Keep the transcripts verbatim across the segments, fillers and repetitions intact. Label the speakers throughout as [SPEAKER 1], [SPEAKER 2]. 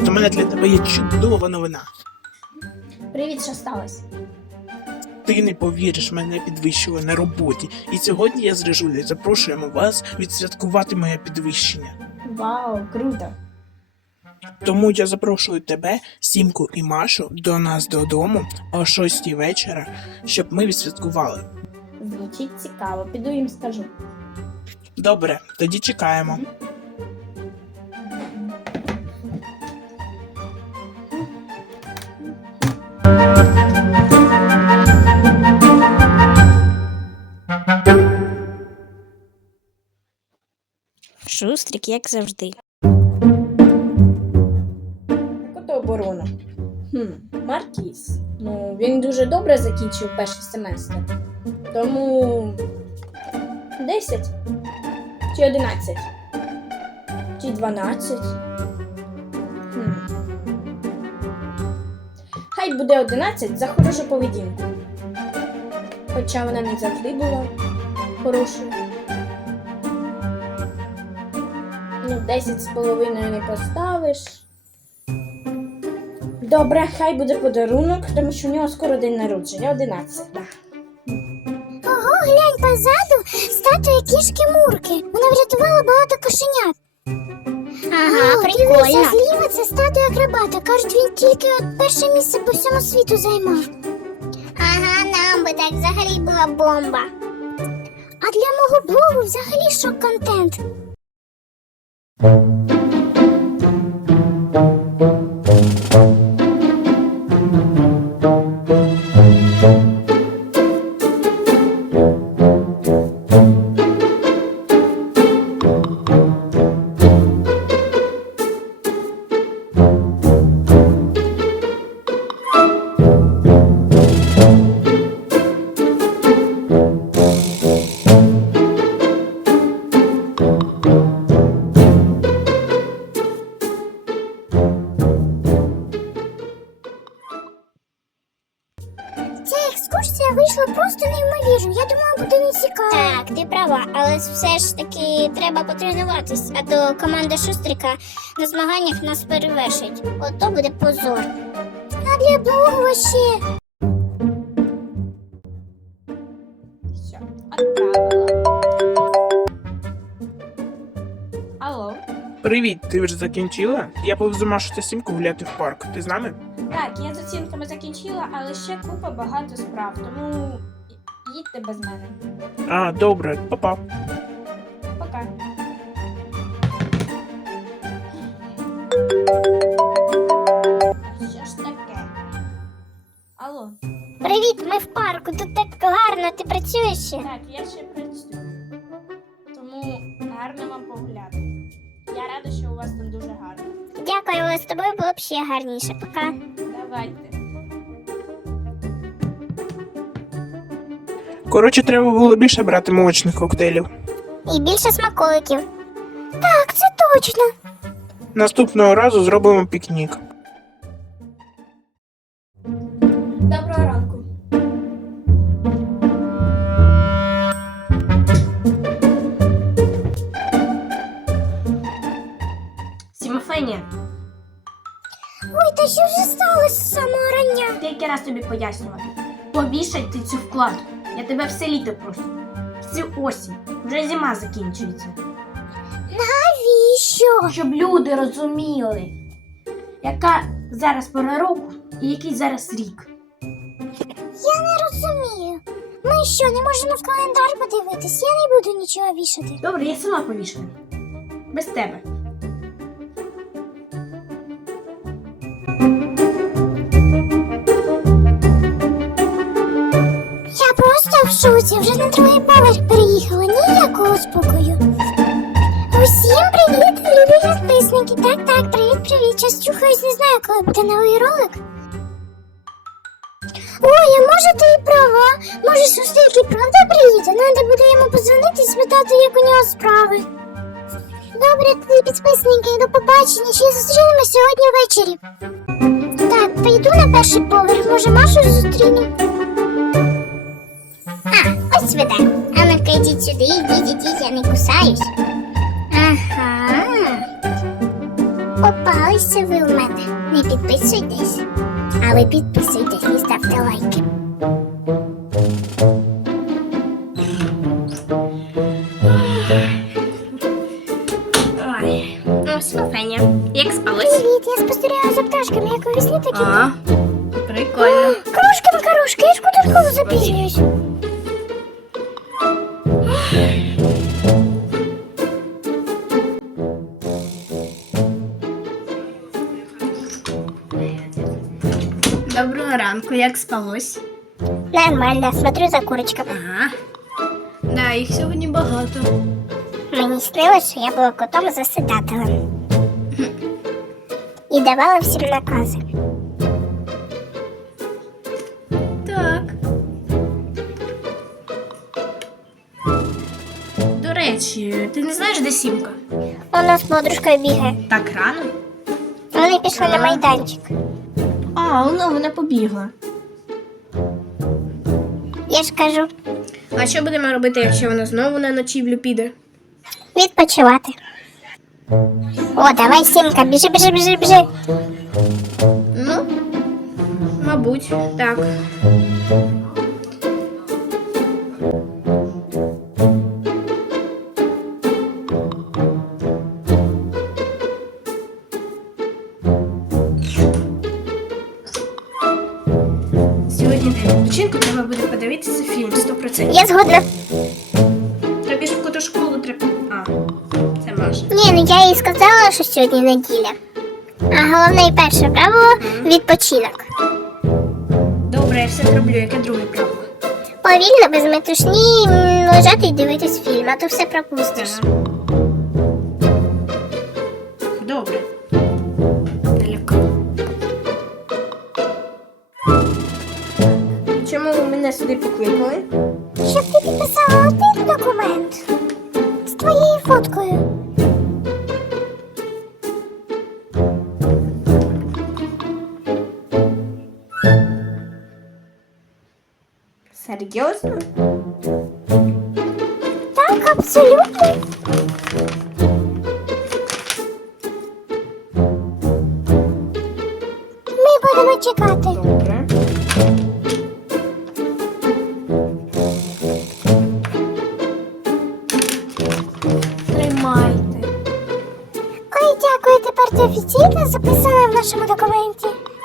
[SPEAKER 1] у мене для тебе є чудова новина.
[SPEAKER 2] Привіт, що сталося?
[SPEAKER 1] Ти не повіриш, мене підвищили на роботі. І сьогодні я з Рижулею запрошуємо вас відсвяткувати моє підвищення.
[SPEAKER 2] Вау, круто!
[SPEAKER 1] Тому я запрошую тебе, Сімку і Машу до нас додому о шостій вечора, щоб ми відсвяткували.
[SPEAKER 2] Звучить цікаво, піду їм скажу.
[SPEAKER 1] Добре, тоді чекаємо.
[SPEAKER 3] Шустрик, як завжди.
[SPEAKER 2] Кота оборона. Хм, Маркіс. Ну, він дуже добре закінчив перший семестр. Тому десять чи одинадцять? Чи дванадцять? Хм. Хай буде одинадцять за хорошу поведінку. Хоча вона не завжди була хорошою. Ну, десять з половиною не поставиш. Добре, хай буде подарунок, тому що у нього скоро день народження, одинадцять.
[SPEAKER 4] Ого, глянь, позаду статуя кішки-мурки. Вона врятувала багато кошенят.
[SPEAKER 5] Ага,
[SPEAKER 4] О,
[SPEAKER 5] прикольно.
[SPEAKER 4] дивися, зліва це статуя акробата. Кажуть, він тільки от перше місце по всьому світу займав.
[SPEAKER 5] Ага, нам би так взагалі була бомба.
[SPEAKER 4] А для мого блогу взагалі шок-контент. Ця екскурсія вийшла просто неймовірно. Я думала, буде не цікаво.
[SPEAKER 5] Так, ти права, але все ж таки треба потренуватись, а то команда Шустрика на змаганнях нас перевершить. Ото буде позор.
[SPEAKER 4] А для блогу вообще.
[SPEAKER 2] Все, відправила. Алло?
[SPEAKER 1] Привіт, ти вже закінчила? Я повезу Машу та Сімку гуляти в парк. Ти з нами?
[SPEAKER 2] Так, я з оцінками закінчила, але ще купа багато справ, тому їдьте без мене.
[SPEAKER 1] А, добре, па-па.
[SPEAKER 2] Пока. Що ж таке? Алло?
[SPEAKER 5] Привіт, ми в парку, тут так гарно, ти працюєш ще?
[SPEAKER 2] Так, я ще працюю. Тому гарно вам погуляти. Я рада, що у вас там дуже гарно.
[SPEAKER 5] Дякую, але з тобою було б ще гарніше. Пока.
[SPEAKER 2] Давайте.
[SPEAKER 1] Коротше, треба було більше брати молочних коктейлів.
[SPEAKER 5] І більше смаколиків.
[SPEAKER 4] Так, це точно.
[SPEAKER 1] Наступного разу зробимо пікнік.
[SPEAKER 2] Доброго ранку. Сімофенія,
[SPEAKER 4] Ой, та що вже сталося з самого рання?
[SPEAKER 2] скільки раз тобі пояснювати? Повішай ти цю вкладку. Я тебе все літо прошу. Всю осінь. Вже зима закінчується.
[SPEAKER 4] Навіщо?
[SPEAKER 2] Щоб люди розуміли, яка зараз пора року і який зараз рік.
[SPEAKER 4] Я не розумію. Ми що, не можемо в календар подивитись? Я не буду нічого вішати.
[SPEAKER 2] Добре, я сама повішаю. Без тебе.
[SPEAKER 4] Я просто в шоці, вже на другий поверх переїхала, ніякого спокою. Усім привіт, любі підписники. Так, так, привіт-привіт. Час чухаюсь, не знаю, коли буде новий ролик. Ой, а може ти і права. Може Шустрик і правда приїде? Надо буде йому подзвонити і спитати, як у нього справи. Добре, твої підписники, до побачення. Ще зустрінемося сьогодні ввечері. Так, поїду на перший поверх, може Машу зустріну.
[SPEAKER 5] А, ось ви де. А ну-ка йдіть сюди, йдіть, йдіть, я не кусаюсь. Ага.
[SPEAKER 4] Попалися ви у мене. Не підписуйтесь. А ви підписуйтесь і ставте лайки.
[SPEAKER 2] Ой, ось Феня. Як спалось?
[SPEAKER 4] Привіт, я спостерігаю за пташками, як у весні такі.
[SPEAKER 2] А, прикольно.
[SPEAKER 4] Кружки, макарушки, я ж куди в школу запізнююсь.
[SPEAKER 2] Доброго ранку, як спалось?
[SPEAKER 4] Нормально, смотрю за курочками.
[SPEAKER 2] Ага. Да, їх сьогодні багато.
[SPEAKER 4] Мені снилось, що я була котом засідателем. І давала всім накази.
[SPEAKER 2] Так. До речі, ти не знаєш, де Сімка?
[SPEAKER 4] Вона з подружкою бігає.
[SPEAKER 2] Так рано?
[SPEAKER 4] Вони пішли на майданчик.
[SPEAKER 2] А, воно вона побігла.
[SPEAKER 4] Я ж кажу,
[SPEAKER 2] А що будемо робити, якщо вона знову на ночівлю піде?
[SPEAKER 4] відпочивати. О, давай, Сімка, біжи, біжи, біжи, біжи.
[SPEAKER 2] Ну, мабуть, так. Сьогодні день відпочинку, треба буде подивитися фільм сто відсотків.
[SPEAKER 4] Я згодна.
[SPEAKER 2] Тобі ж в коту школу треба. А, це Маша.
[SPEAKER 4] Ні, ну я їй сказала, що сьогодні неділя. А головне і перше правило – відпочинок.
[SPEAKER 2] Добре, я все зроблю, яке друге правило.
[SPEAKER 4] Повільно, без метушні, м, лежати і дивитись фільм, а то все пропустиш.
[SPEAKER 2] Добре. Не лякай. Чому ви мене сюди покликали?
[SPEAKER 4] Щоб ти підписала один документ з твоєю фоткою.
[SPEAKER 2] Серйозно?
[SPEAKER 4] Так, абсолютно. Ми будемо чекати.
[SPEAKER 2] Добре. Тримайте.
[SPEAKER 4] Ой, дякую, тепер ти офіційно записана в нашому документі.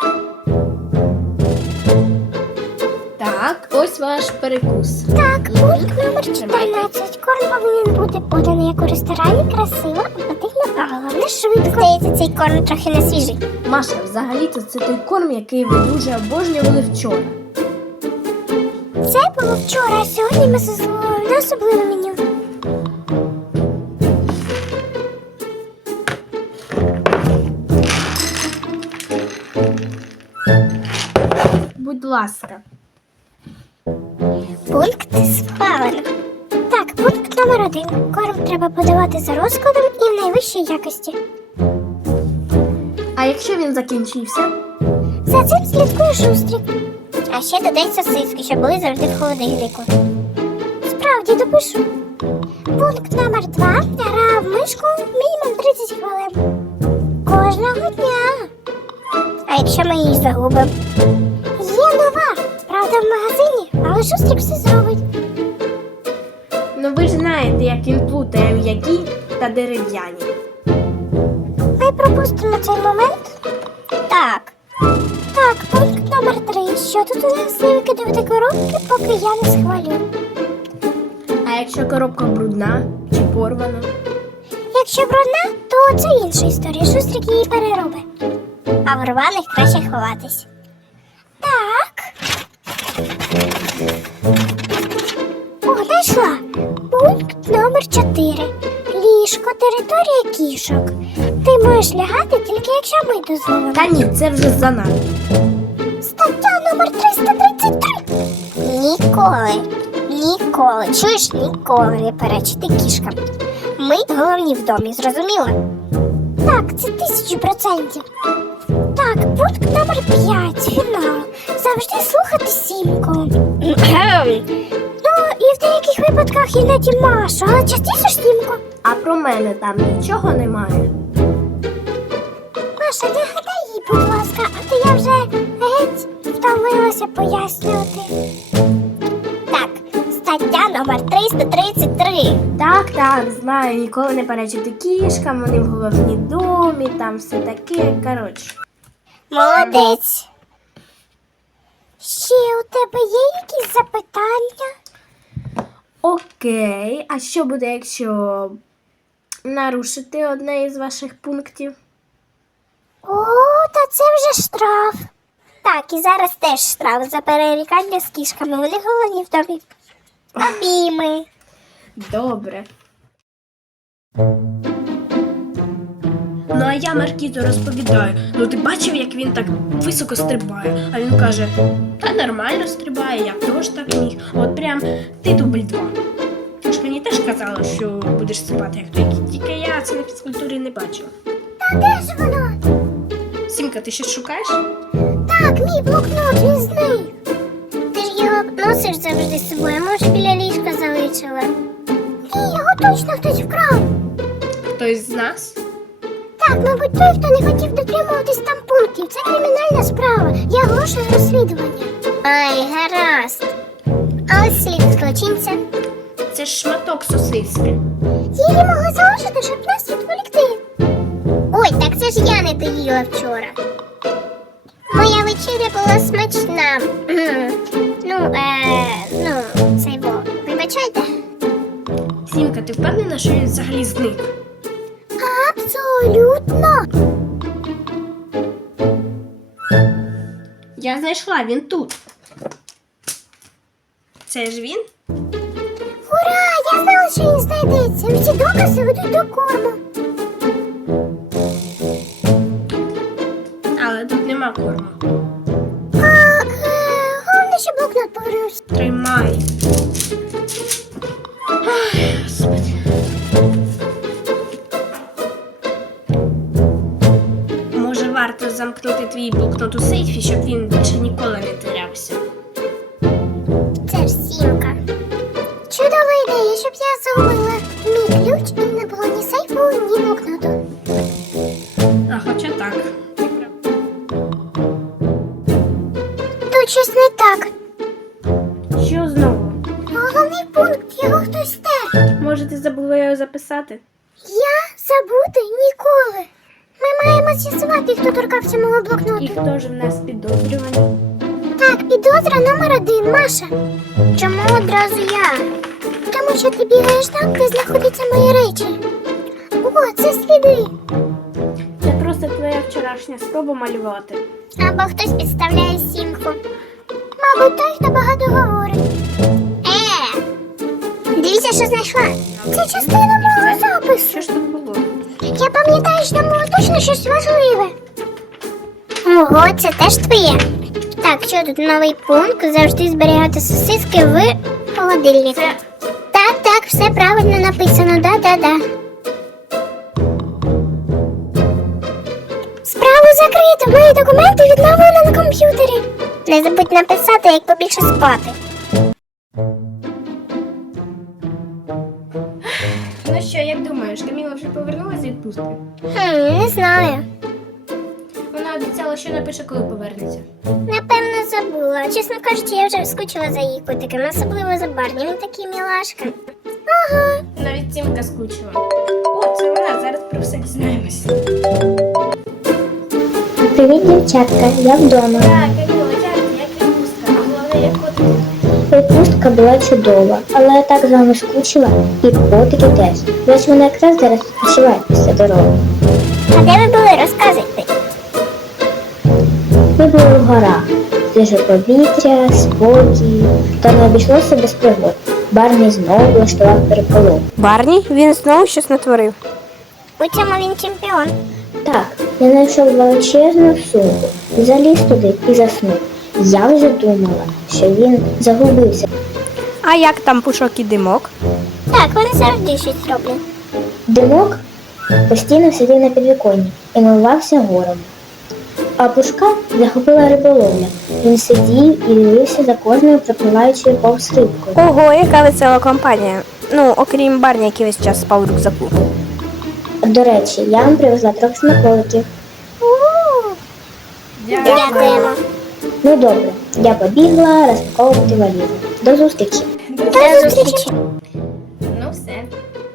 [SPEAKER 2] Так, ось ваш перекус.
[SPEAKER 4] Так, пункт номер чотирнадцять. Корм повинен бути поданий як у ресторані, красиво, апетитно, а головне швидко. Здається, цей корм трохи не свіжий.
[SPEAKER 2] Маша, взагалі-то це той корм, який ви дуже обожнювали вчора.
[SPEAKER 4] Це було вчора, а сьогодні ми заслуговуємо на особливе меню.
[SPEAKER 2] Будь ласка.
[SPEAKER 4] Пункт схвалено. Так, пункт номер один. Корм треба подавати за розкладом і в найвищій якості.
[SPEAKER 2] А якщо він закінчився?
[SPEAKER 4] За цим слідкує шустрик. А ще додай сосиски, щоб були завжди в холодильнику. Справді допишу. Пункт номер два. Гра в мишку мінімум тридцять хвилин. Кожного дня. А якщо ми її загубимо? Є нова. Правда, в магазині, але шустрик все зробить.
[SPEAKER 2] Ну ви ж знаєте, як він плутає м'які та дерев'яні.
[SPEAKER 4] Ми пропустимо цей момент? Так. Так, пункт номер три. Що тут у нас не викидувати коробки, поки я не схвалю.
[SPEAKER 2] А якщо коробка брудна чи порвана?
[SPEAKER 4] Якщо брудна, то це інша історія. Шустрик її переробить. А в рваних краще ховатись. Так. О, знайшла. Пункт номер чотири. Ліжко, територія кішок. Ти можеш лягати тільки якщо ми дозволимо.
[SPEAKER 2] Та ні, це вже занадто.
[SPEAKER 4] Стаття номер триста тридцять три. Ніколи, ніколи, чуєш, ніколи не перечити кішкам. Ми головні в домі, зрозуміло? Так, це тисячу процентів. Так, пункт номер п'ять. Фінал. Завжди слухати Сімку. Ну, і в деяких випадках іноді Машу, але частіше ж Сімку.
[SPEAKER 2] А про мене там нічого немає.
[SPEAKER 4] Маша, нагадай їй, будь ласка, а то я вже геть втомилася пояснювати.
[SPEAKER 5] Так, стаття номер триста тридцять три.
[SPEAKER 2] Так, так, знаю, ніколи не перечити кішкам, вони в головній домі, там все таке, коротше.
[SPEAKER 5] Молодець.
[SPEAKER 4] Ще у тебе є якісь запитання?
[SPEAKER 2] Окей, а що буде, якщо нарушити одне із ваших пунктів?
[SPEAKER 4] О, та це вже штраф.
[SPEAKER 5] Так, і зараз теж штраф за перерікання з кішками. Вони голодні в тобі. Обійми.
[SPEAKER 2] Добре. Ну а я Маркізу розповідаю, ну ти бачив, як він так високо стрибає? А він каже, та нормально стрибає, я теж так міг. От прям ти дубль два. Ти ж мені теж казала, що будеш стрибати як той кіт, тільки я це на фізкультурі не бачила.
[SPEAKER 4] Та де ж воно?
[SPEAKER 2] Сімка, ти щось шукаєш?
[SPEAKER 4] Так, мій блокнот, він зник.
[SPEAKER 5] Ти ж його носиш завжди з собою, може біля ліжка залишила.
[SPEAKER 4] Ні, його точно хтось вкрав.
[SPEAKER 2] Хтось з нас?
[SPEAKER 4] Так, мабуть, той, хто не хотів дотримуватись там пунктів. Це кримінальна справа. Я оголошую розслідування.
[SPEAKER 5] Ай, гаразд. А ось слід злочинця.
[SPEAKER 2] Це ж шматок сосиски.
[SPEAKER 4] Її могли залишити, щоб нас відволікти.
[SPEAKER 5] Ой, так це ж я не доїла вчора. Моя вечеря була смачна. Кхм. Ну, е, ну, цей во. Вибачайте.
[SPEAKER 2] Сімка, ти впевнена, що він взагалі зник?
[SPEAKER 4] Абсолютно.
[SPEAKER 2] Я знайшла, він тут. Це ж він?
[SPEAKER 4] Ура! Я знала, що він знайдеться. Всі докази ведуть до корму.
[SPEAKER 2] Але тут нема корму.
[SPEAKER 4] А, е, головне, що блокнот повернувся.
[SPEAKER 2] Тримай. Ой, Господи. Може, варто замкнути твій блокнот у сейфі, щоб він більше ніколи не терявся.
[SPEAKER 5] Це ж Сімка.
[SPEAKER 4] Чудова ідея, щоб я загубила мій ключ і не було ні сейфу, ні блокноту.
[SPEAKER 2] А хоча так.
[SPEAKER 4] Тут щось не так.
[SPEAKER 2] Що знову?
[SPEAKER 4] Головний пункт, його хтось стер.
[SPEAKER 2] Може, ти забула його записати?
[SPEAKER 4] Я забути ніколи. Ми маємо з'ясувати, хто торкався мого блокноту.
[SPEAKER 2] І хто ж в нас підозрюваний?
[SPEAKER 4] Так, підозра номер один, Маша.
[SPEAKER 5] Чому одразу я?
[SPEAKER 4] Тому що ти бігаєш там, де знаходяться мої речі. О, це сліди.
[SPEAKER 2] Це просто твоя вчорашня спроба малювати.
[SPEAKER 5] Або хтось підставляє Сімку.
[SPEAKER 4] Мабуть, той, хто багато говорить.
[SPEAKER 5] Е! Дивіться, що знайшла.
[SPEAKER 4] Це частина мого запису.
[SPEAKER 2] Що ж тут було?
[SPEAKER 4] Я пам'ятаю, що там було точно щось важливе.
[SPEAKER 5] Ого, це теж твоє. Так, що тут новий пункт? Завжди зберігати сосиски в холодильнику.
[SPEAKER 2] Це
[SPEAKER 5] Так, так, все правильно написано, да-да-да.
[SPEAKER 4] Справу закрито, мої документи відновлено на комп'ютері.
[SPEAKER 5] Не забудь написати, як побільше спати.
[SPEAKER 2] Ну що, як думаєш, Каміла вже повернулася з відпустки?
[SPEAKER 5] Хм, не знаю.
[SPEAKER 2] Вона обіцяла, що напише, коли повернеться.
[SPEAKER 5] Напевно, забула. Чесно кажучи, я вже скучила за її котиками, особливо за Барні. Він такий мілашка.
[SPEAKER 2] Навіть Сімка скучила. О, це вона, зараз про все дізнаємось.
[SPEAKER 5] Привіт, дівчатка, я вдома.
[SPEAKER 2] Так, Каміла, як ти? Як відпустка? А головне, як котик?
[SPEAKER 6] Відпустка була чудова, але я так з вами скучила, і котики теж. Ось вони якраз зараз відпочивають після дороги.
[SPEAKER 5] А де ви були? Розказуйте.
[SPEAKER 6] Ми були в горах, свіже повітря, спокій, та не обійшлося без пригод. Барні знову влаштував переполох.
[SPEAKER 3] Барні, він знову щось натворив.
[SPEAKER 5] У цьому він чемпіон.
[SPEAKER 6] Так, я знайшов величезну сумку, заліз туди і заснув. Я вже думала, що він загубився.
[SPEAKER 3] А як там Пушок і Димок?
[SPEAKER 5] Так, вони завжди щось роблять.
[SPEAKER 6] Димок постійно сидів на підвіконні і мивався гором. А Пушка захопила риболовля. Він сидів і дивився за кожною пропливаючою повз рибкою.
[SPEAKER 3] Ого, яка весела компанія. Ну, окрім Барні, який весь час спав у рюкзаку.
[SPEAKER 6] До речі, я вам привезла трохи смаколиків.
[SPEAKER 4] О,
[SPEAKER 5] Дякуємо.
[SPEAKER 6] Ну добре, я побігла розпаковувати валізу. До зустрічі!
[SPEAKER 5] До зустрічі.
[SPEAKER 2] Ну все.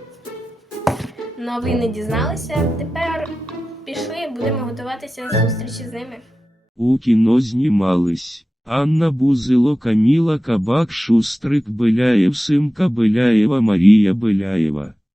[SPEAKER 2] Новини дізналися. Тепер пішли, будемо готуватися до зустрічі з ними.
[SPEAKER 7] У кіно знімались Анна Бузило, Каміла Кабак, Шустрик Беляєв, Симка Беляєва, Марія Беляєва.